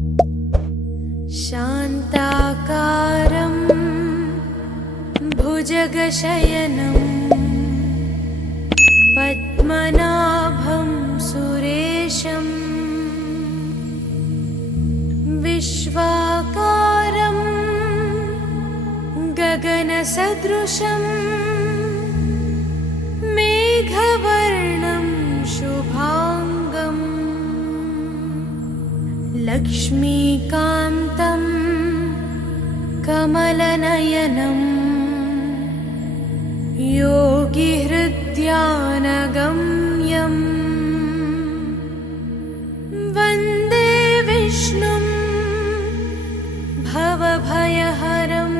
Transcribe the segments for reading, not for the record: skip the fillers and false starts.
शान्ताकारं भुजगशयनं पद्मनाभं सुरेशं विश्वाकारं गगनसदृशं मेघवर्णं शुभांगं लक्ष्मीकान्तं कमलनयनं योगिहृद्यानगम्यं वन्दे विष्णुं भवभयहरं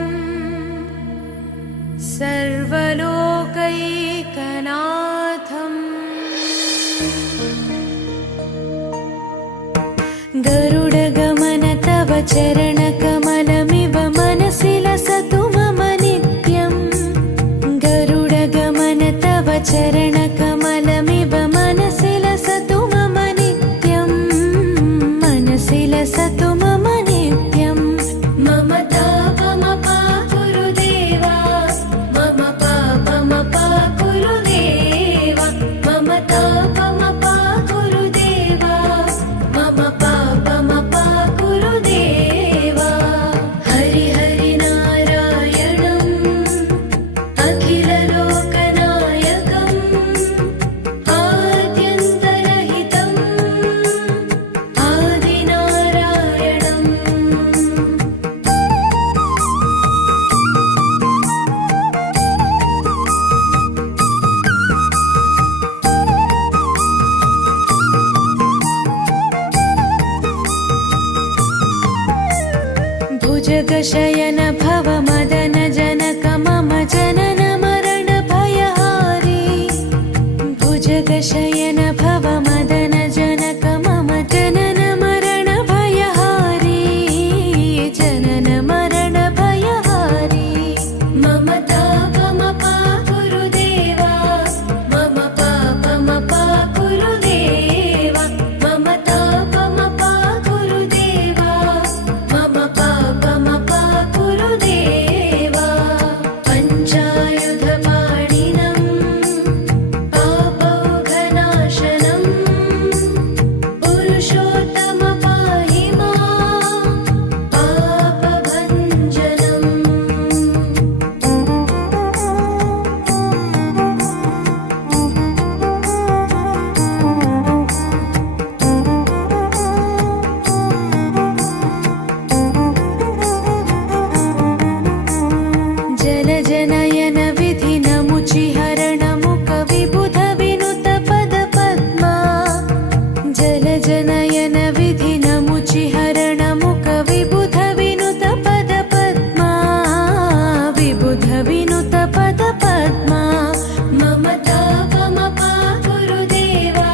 सर्वलोकैकनाथम्। गरुडगमन तव चरणकमलमिव मनसि लसतु मम नित्यं। गरुडगमन तव चरणकमलमिव मनसि लसतु मम नित्यं। मनसि लसतु मम नित्यं। मम तापमपा गुरुदेवा, मम पापमपा गुरुदेवा, मम तापमपा गुरुदेवा, मम पापमपा गुरुदेवा। हरि हरि नारायणम् अखिललोकनायकम् आद्यन्तरहितम् आदिनारायणम्। भुजगशयन भव मदन जनक मम जनन मरण भयहारी। भुजगशयन भव मदन जनक मम जनन मरण भयहारी। जनन मरण भयहारी। मम तापमपा गुरुदेवा, मम पापमपा गुरुदेवा, मम तापमपा गुरुदेवा, मम पापमपा गुरुदेवा। पञ्चायुधपाणिनं पापौघनाशनं पुरुषोत्तम पाहि मां पापभञ्जनम्। जलजनयन विधिनमुचिहरण मुख विबुध विनुत पद पद्मा। जलजनयन विधिनमुचिहरण मुख विबुध विनुत पद पद्मा। विबुध विनुत पद पद्मा। मम तापमपा गुरुदेवा,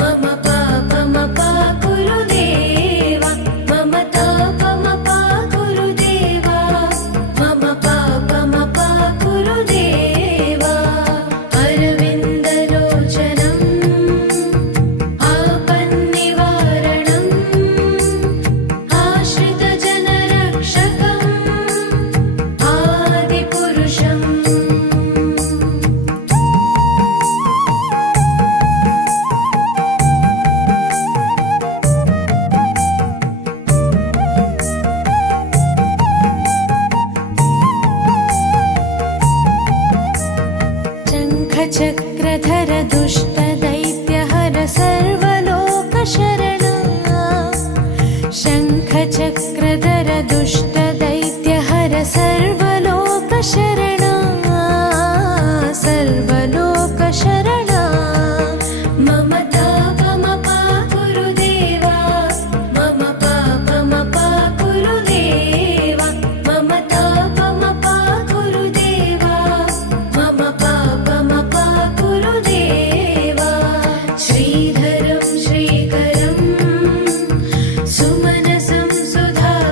मम पापमपा गुरुदेवा, मम तापमपा गुरुदेवा, मम पापमपा गुरुदेवा। अरविन्दलोचनम् आपन्निवारणम् आश्रितजनरक्षकम् आदिपुरुषम्। शङ्खचक्रधर दुष्टदैत्यहर सर्वलोकशरणा। शङ्खचक्रधर दुष्टदैत्यहर सर्वलोकशरणा। सर्वलोकशरणा। मम तापमपा गुरुदेवा, मम पापमपा गुरुदेवा, मम तापमपा गुरुदेवा, मम पापमपा गुरुदेवा। श्रीधरं श्रीकरं सुमनसं सुधाकरम्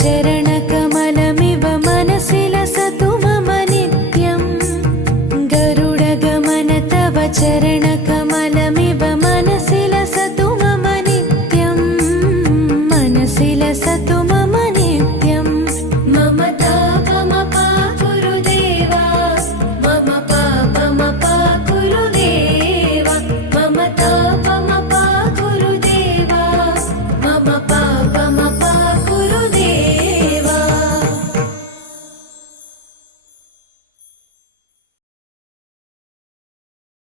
चरणकमलमिव मनसि लसतु मम नित्यम् गरुडगमन तव चरण